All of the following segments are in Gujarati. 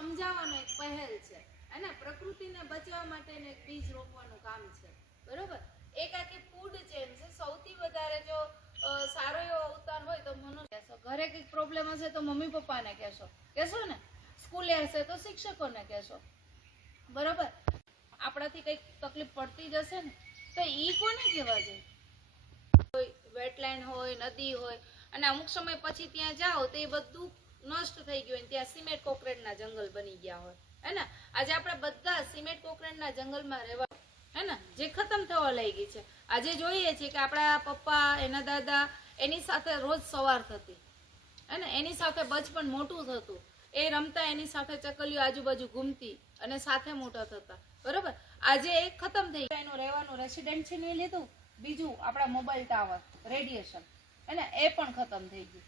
સમજાવવાનો એક પહેલ છે અને પ્રકૃતિને બચાવવા માટેનું એક બીજ રોપવાનું કામ છે, બરોબર. એક આખી ફૂડ ચેન છે. સૌથી વધારે જો સારો એવો અવતાર હોય તો મનુષ્ય કહેશો. ઘરે કંઈક પ્રોબ્લેમ હશે તો મમ્મી પપ્પાને કહેશો ને. સ્કૂલે હશે તો શિક્ષકોને કહેશો, બરોબર. આપણાથી કંઈક તકલીફ પડતી જશે ને તો ઈ કોને કહેવા જોઈએ? વેટલેન્ડ હોય, નદી હોય અને અમુક સમય પછી ત્યાં જાઓ તો એ બધું નષ્ટ થઈ ગયું, ત્યાં સિમેન્ટ કોન્ક્રીટના જંગલ બની ગયા હોય, હે ને. આજે આપણે બધા સિમેન્ટ કોન્ક્રીટના જંગલમાં રહેવા, હે ને, જે ખતમ થવા લઈ ગઈ છે. આજે જોઈએ છીએ કે આપણા પપ્પા, એના દાદા, એની સાથે રોજ સવાર થતી, હે ને, એની સાથે બચપન મોટું થતું, એ રમતા, એની સાથે ચકલીઓ આજુબાજુ ઘૂમતી અને સાથે મોટા થતા, બરોબર. આજે એ ખતમ થઈ ગયું. એનું રહેવાનું રેસિડેન્ટ છીનવી લીધું. બીજું આપણા મોબાઈલ ટાવર, રેડિયેશન, અને એ પણ ખતમ થઈ ગયું.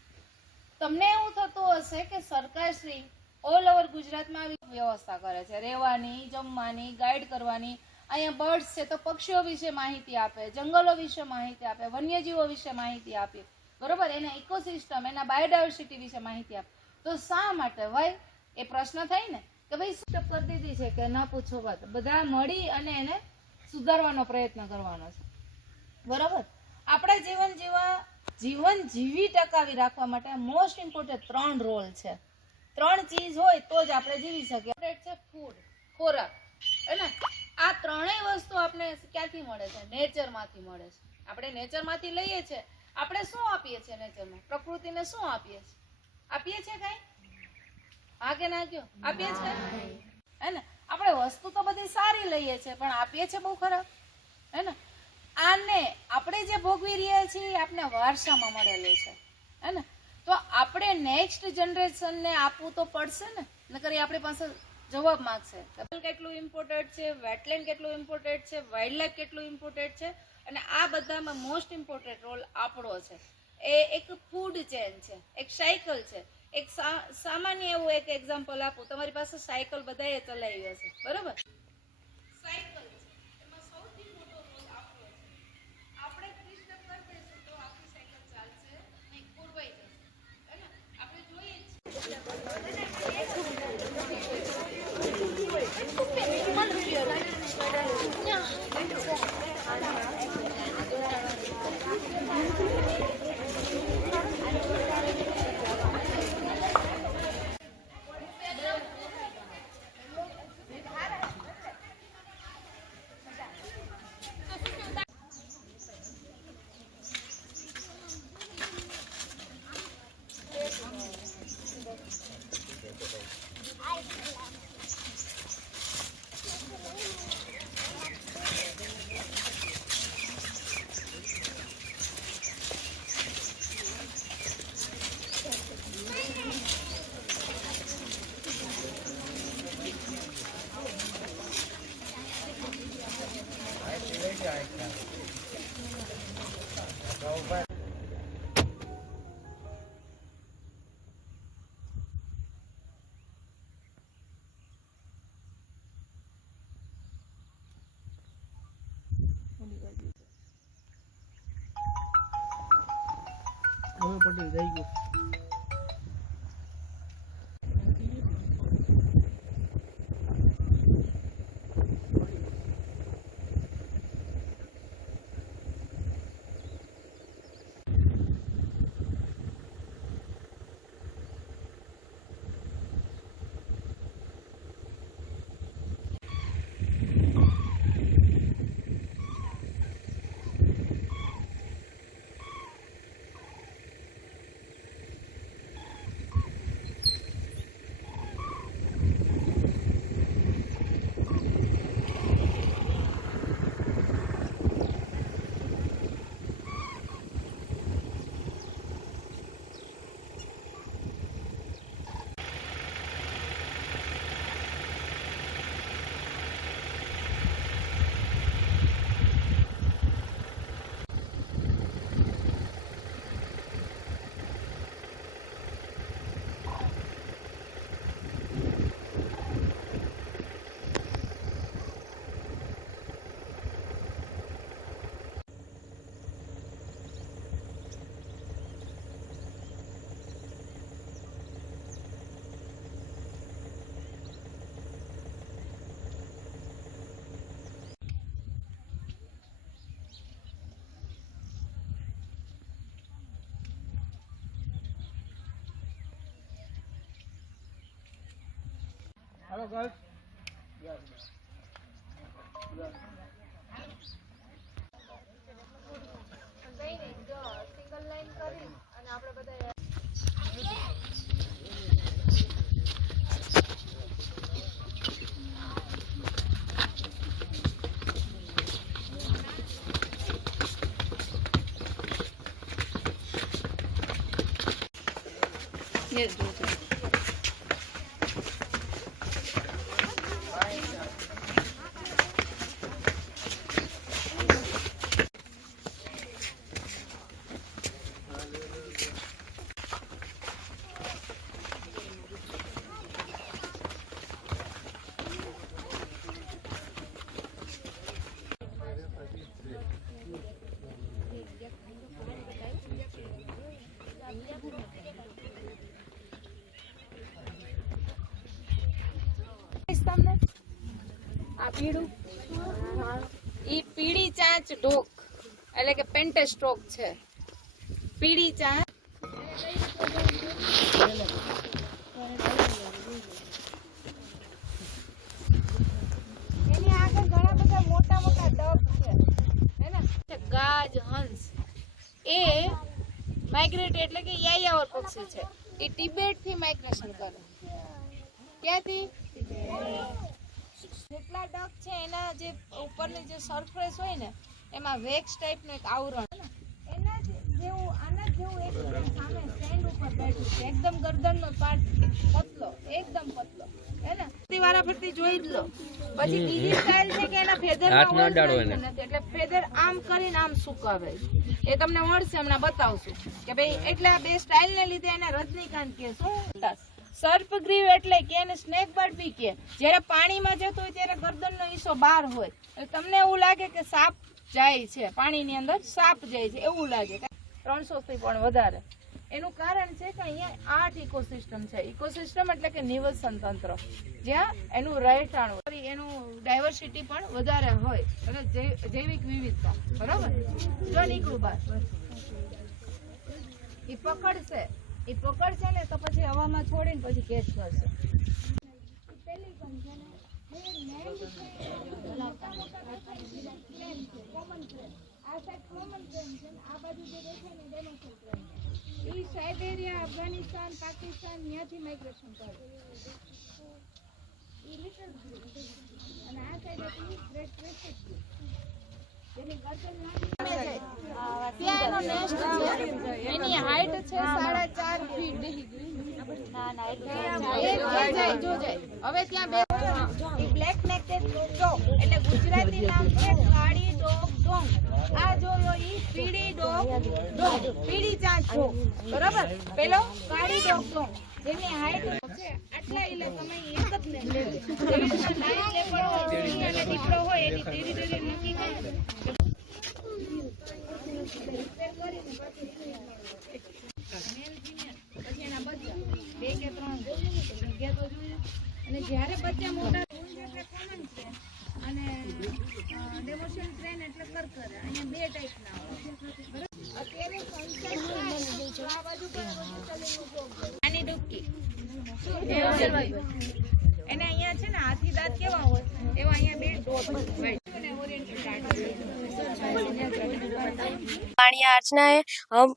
તમને એવું થતું હશે કે સરકારશ્રી ઓલ ઓવર ગુજરાતમાં આવી વ્યવસ્થા કરે છે, રહેવાની, જમવાની, ગાઈડ કરવાની. અહીંયા બર્ડ્સ છે તો પક્ષીઓ વિશે માહિતી આપે, જંગલો વિશે માહિતી આપે, વન્યજીવો વિશે માહિતી આપે, બરોબર. એના ઇકોસિસ્ટમ, એના બાયોડાયવર્સિટી વિશે માહિતી આપે. તો શા માટે ભાઈ? એ પ્રશ્ન થાય ને કે ભાઈ સ્ટોપ કરી દીધી છે કે ના પૂછો વાત. બધા મળી અને એને સુધારવાનો પ્રયત્ન કરવાનો છે, બરોબર. આપણે જીવન જીવી ટકાવી રાખવા માટે મોસ્ટ ઇમ્પોર્ટન્ટ 3 રોલ છે. 3 ચીજ હોય તો જ આપણે જીવી શકીએ. છે ફૂડ, ખોરાક, હે ને. આ ત્રણેય વસ્તુ આપણે ક્યાંથી મળે છે? નેચરમાંથી મળે છે. આપણે નેચરમાંથી લઈએ છીએ. આપણે શું આપીએ છીએ નેચરમાં? પ્રકૃતિને શું આપીએ છીએ? આપીએ છીએ કઈ? હા કે ના કયો? આપીએ છીએ, હે ને. આપણે વસ્તુ તો બધી સારી લઈએ છીએ પણ આપીએ છીએ બહુ ખરાબ, હે ને. આને આપણે જે ભોગવી રહ્યા છીએ આપણે વારસામાં મળેલું છે, હે ને. તો આપણે નેક્સ્ટ જનરેશનને આપવું તો પડશે ને, નકર આપણી પાસે જવાબ માંગશે. કેટલું ઇમ્પોર્ટન્ટ છે, વેટલેન્ડ કેટલું ઇમ્પોર્ટન્ટ છે, વાઇલ્ડ લાઈફ કેટલું ઇમ્પોર્ટન્ટ છે, અને આ બધામાં મોસ્ટ ઇમ્પોર્ટન્ટ રોલ આપણો છે. એ એક ફૂડ ચેન છે, એક સાયકલ છે. એક સામાન્ય એવું એક એક્ઝામ્પલ આપું. તમારી પાસે સાયકલ બધાએ ચલાવી હશે, બરોબર. સાયકલ છે, એમાં સૌથી મોટો રોલ આપણો છે. આપણે ડિસ્ટર્બ કરી દઈશું તો આખી સાયકલ ચાલશે નહીં, ખોરવાઈ જશે, હે ને. આપણે જોઈએ હવે પટેલ થઈ ગયું. કઈ નહીં, જો સિંગલ લાઈન કરી અને આપણે બધા Yes, do it. તમને આ પીળું ઈ પીળી ચાંચ ડોક એટલે કે પેન્ટેસ્ટોક છે. પીળી ચાંચ એની આગળ ઘણા બધા મોટા મોટા ડક છે હે ને. ગાજ હંસ એ માઇગ્રેટ એટલે કે યાયાવર પક્ષી છે. એ તિબેટ થી માઇગ્રેશન કરે. ક્યાંથી? જેટલા ડક છે એના જે ઉપરની જે સરફેસ હોય ને એમાં વેક્સ ટાઈપનું એક આવરણ એના જેવું આના જેવું એક સામે સ્ટેન્ડ ઉપર બેઠું છે. એકદમ ગરદનનો પાર્ટ પતલો, એકદમ પતલો હે ને. વારા ફરતી જોઈ જ લો. પછી બીજી સ્ટાઇલ છે કે એના ફેધરમાં નથી એટલે ફેધર આમ કરીને આમ સુકાવે. એ તમને મળશે હમણાં બતાવશું કે ભાઈ એટલે આ બે સ્ટાઇલ ને લીધે એને રજનીકાંત કે શું. સર્પગ્રીવ એટલે કે એને સ્નેક બર્ડ બી કે. જ્યારે પાણીમાં જતો હોય ત્યારે ગરદનનો હિસ્સો બહાર હોય એટલે તમને એવું લાગે કે સાપ જાય છે, પાણીની અંદર સાપ જાય છે એવું લાગે. 300 થી પણ વધારે. એનું કારણ છે કે અહીંયા 8 ઇકોસિસ્ટમ છે. ઇકોસિસ્ટમ એટલે કે નિવસન તંત્ર, જ્યાં એનું રહેઠાણ હોય, એનું ડાયવર્સિટી પણ વધારે હોય અને જૈવિક વિવિધતા. બરાબર? જો નીકળું બહાર એ પકડશે ને તો પછી હવામાં છોડીને પછી કેચ કરશે. પેલી પણ છે ને આ સાઈડ કોમન ટ્રેન છે ને આ બાજુ જે દેખાય ને ડેમોસેલ ટ્રેન છે. ઈ સાઇબેરિયા, અફઘાનિસ્તાન, પાકિસ્તાન ત્યાંથી માઇગ્રેશન કરે. ઈ લિટલ અને આ સાઈડ હતી ગ્રેટ ક્રેસેટ જેની ગર્દન નાની ત્યાં એનો નેસ્ટ છે. એની હાઈટ છે 4.5 ફીટ. હવે ત્યાં બે બ્લેક નેકેડ ડોગ એટલે ગુજરાતી નામ છે કાળી ડોગ ડોંગ. આ જોયો ઈ પીળી ડોગ ડોંગ, પીળી ચાંચ ડોગ. બરાબર? પેલો કાળી ડોગ ડોંગ જેની હાઈટ છે આટલા. એટલે તમે એક જ ને જેવી રીતના લાઈટ લેપડ અને દીપડો હોય એની ધીરે ધીરે નક્કી કરે. પછી એના બચ્ચા 2 કે 3 જગ્યા તો જોઈએ. અને જ્યારે બચ્ચા મોટા એટલે કોમન ટ્રેન અને ડેમોશન ટ્રેન એટલે કરકરે. અહીંયા 2 ટાઈપના હોય. અત્યારે આ બાજુ પર આની ડુક્કી એને અહીંયા છે ને હાથી દાંત કેવા હોય એવા અહીંયા 2 ડોટ હોય. पाणिया अर्चना है। हम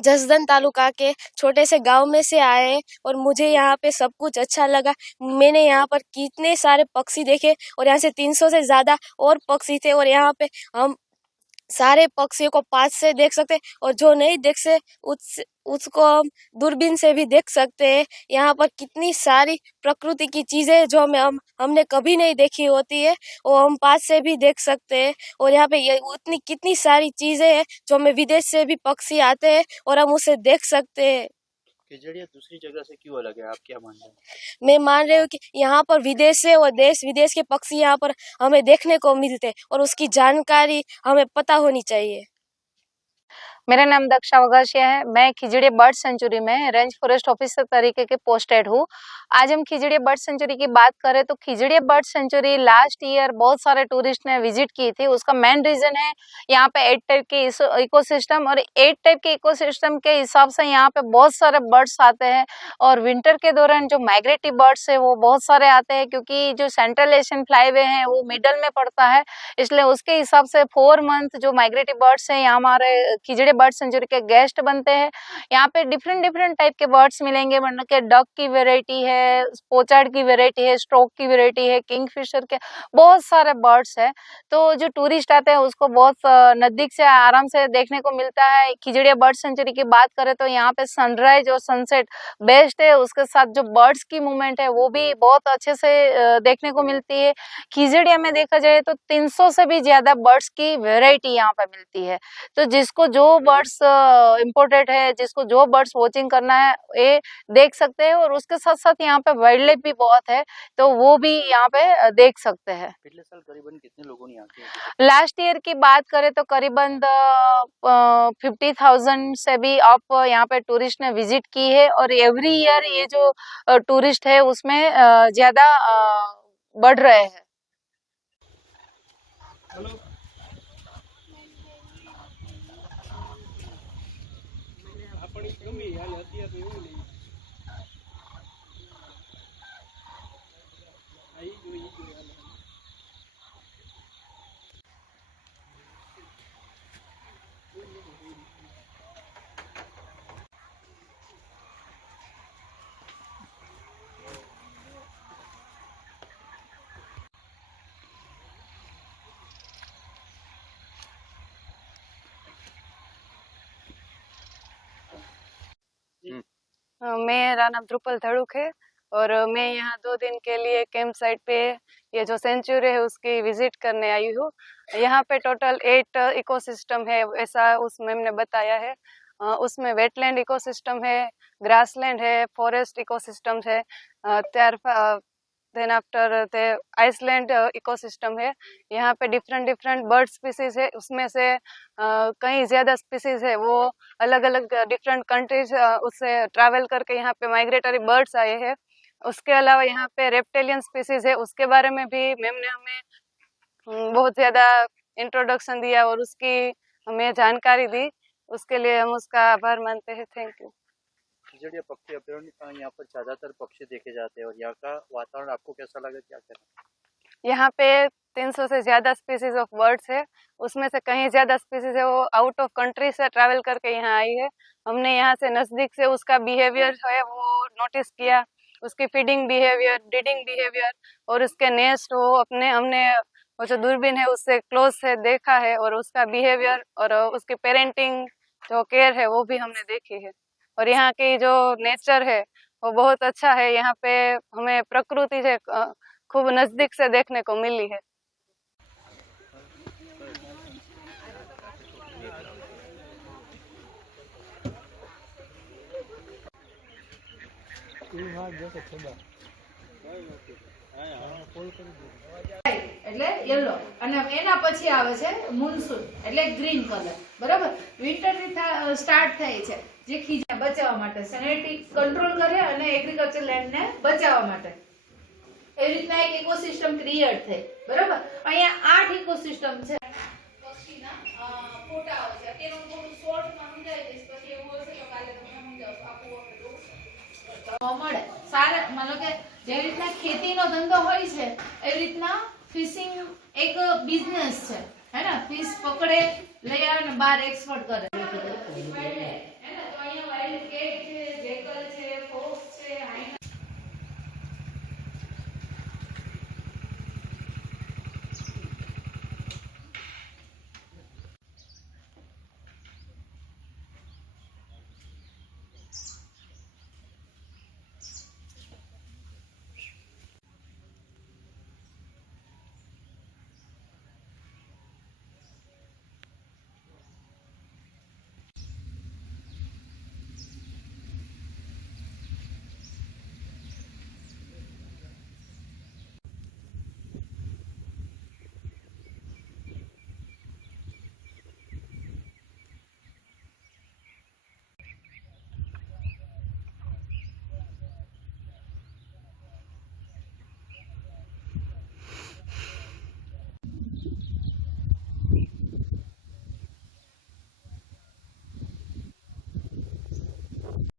जसदन तालुका के छोटे से गांव में से आए हैं और मुझे यहाँ पे सब कुछ अच्छा लगा। मैंने यहाँ पर कितने सारे पक्षी देखे और यहाँ से 300 से ज़्यादा और पक्षी थे और यहाँ पे हम सारे पक्षियों को पास से देख सकते हैं और जो नहीं देख से उसको हम दूरबीन से भी देख सकते हैं। यहाँ पर कितनी सारी प्रकृति की चीज़ें जो हमने कभी नहीं देखी होती है वो हम पास से भी देख सकते हैं। और यहाँ पे ये उतनी कितनी सारी चीज़ें हैं जो हमें विदेश से भी पक्षी आते हैं और हम उसे देख सकते हैं। केजड़िया दूसरी जगह से क्यों अलग है, आप क्या मान रहे हैं? मैं मान रही हूँ कि यहाँ पर विदेश से और देश विदेश के पक्षी यहाँ पर हमें देखने को मिलते हैं और उसकी जानकारी हमें पता होनी चाहिए। मेरा नाम दक्षा वगाशिया है। मैं खिजड़िया बर्ड सेंचुरी में रेंज फॉरेस्ट ऑफिसर तरीके के पोस्टेड हूँ। आज हम खिजड़िया बर्ड सेंचुरी की बात करें तो Khijadiya bird sanctuary last year बहुत सारे टूरिस्ट ने विजिट की थी। उसका मेन रीजन है यहाँ पे 8 टाइप के इकोसिस्टम, और 8 टाइप के इकोसिस्टम के हिसाब से यहाँ पे बहुत सारे बर्ड्स आते हैं। और विंटर के दौरान जो माइग्रेटरी बर्ड्स है वो बहुत सारे आते हैं, क्योंकि जो सेंट्रल एशियन फ्लाईवे है वो मिडल में पड़ता है, इसलिए उसके हिसाब से 4 मंथ जो माइग्रेटरी बर्ड्स हैं यहाँ हमारे खिजड़िया बर्ड सेंचुरी के गेस्ट बनते हैं। यहाँ पे डिफरेंट टाइप के बर्ड्स मिलेंगे, मतलब कि डक की वेराइटी है, पोचार्ड की वेराइटी है, स्ट्रोक की वेराइटी है, किंगफिशर के बहुत सारे बर्ड्स है। तो जो टूरिस्ट आते हैं उसको बहुत नजदीक से आराम से देखने को मिलता है। खिजड़िया बर्ड सेंचुरी की बात करें तो यहाँ पे सनराइज और सनसेट बेस्ट है, उसके साथ जो बर्ड्स की मूवमेंट है वो भी बहुत अच्छे से देखने को मिलती है। खिजड़िया में देखा जाए तो 300 से भी ज्यादा बर्ड्स की वेराइटी यहाँ पे मिलती है। तो जिसको जो बर्ड्स इम्पोर्टेंट है, जिसको जो बर्ड्स वॉचिंग करना है ये देख सकते हैं। और उसके साथ साथ यहाँ पे वाइल्ड लाइफ भी बहुत है, तो वो भी यहाँ पे देख सकते हैं। पिछले साल करीबन कितने लोगों ने यहाँ के लास्ट ईयर की बात करें तो करीबन 50,000 से भी अप यहाँ पे टूरिस्ट ने विजिट की है। और एवरी ईयर ये जो टूरिस्ट है उसमें ज्यादा बढ़ रहे हैं। मेरा नाम ध्रुपल धड़ुक है और मैं यहाँ 2 दिन के लिए कैंप साइट पे ये जो सेंचुरी है उसकी विजिट करने आई हूँ। यहाँ पे टोटल 8 इकोसिस्टम है, ऐसा उस मैम ने बताया है। उसमें वेटलैंड इकोसिस्टम है, ग्रासलैंड है, फॉरेस्ट इकोसिस्टम है, then after the island ecosystem है। यहाँ पे डिफरेंट बर्ड स्पीसीज है, उसमें से कई ज्यादा स्पीसीज है वो अलग अलग डिफरेंट कंट्रीज उससे ट्रैवल करके यहाँ पे माइग्रेटरी बर्ड्स आए हैं। उसके अलावा यहाँ पे रेप्टेलियन स्पीसीज है, उसके बारे में भी मैम ने हमें बहुत ज्यादा इंट्रोडक्शन दिया और उसकी हमें जानकारी दी। उसके लिए हम उसका आभार मानते हैं। Thank you. खिजड़िया पक्षी अभयारण्य यहाँ पर ज्यादातर पक्षी देखे जाते हैं, और यहाँ का वातावरण आपको कैसा लगा, क्या कहना? यहाँ पे 300 से ज्यादा स्पीसीज ऑफ बर्ड्स है, उसमें से कहीं ज्यादा स्पीसीज है वो आउट ऑफ कंट्री से ट्रैवल करके यहाँ आई है। हमने यहाँ से नजदीक से उसका बिहेवियर है वो नोटिस किया, उसकी फीडिंग बिहेवियर, ब्रीडिंग बिहेवियर और उसके नेस्ट वो हमने वो जो दूरबीन है उससे क्लोज से देखा है, और उसका बिहेवियर और उसकी पेरेंटिंग जो केयर है वो भी हमने देखी है। और यहाँ की जो नेचर है वो बहुत अच्छा है, यहाँ पे हमें प्रकृति से खूब नजदीक से देखने को मिली है। એટલે યલો અને એના પછી આવે છે મોન્સૂન એટલે ગ્રીન કલર, બરાબર. વિન્ટર થી સ્ટાર્ટ થાય છે જે ખીજા બચાવવા માટે સેનિટરી કંટ્રોલ કરે અને એગ્રીકલ્ચર લેન્ડ ને બચાવવા માટે એવી રીતના એક ઇકોસિસ્ટમ ક્રિએટ થાય, બરાબર. અહીંયા 8 ઇકોસિસ્ટમ છે. પક્ષીના ફોટાઓ છે, તેનું થોડું શોર્ટમાં સમજાવી દઈશ, પછી એવું હશે તો કાલે તમને સમજાવશું આખું મળે. સારા મતલબ કે જેવી રીતના ખેતીનો ધંધો હોય છે એવી રીતના ફિશિંગ એક બિઝનેસ છે, હે ને. ફિશ પકડે, લઈ આવે ને બહાર એક્સપોર્ટ કરે.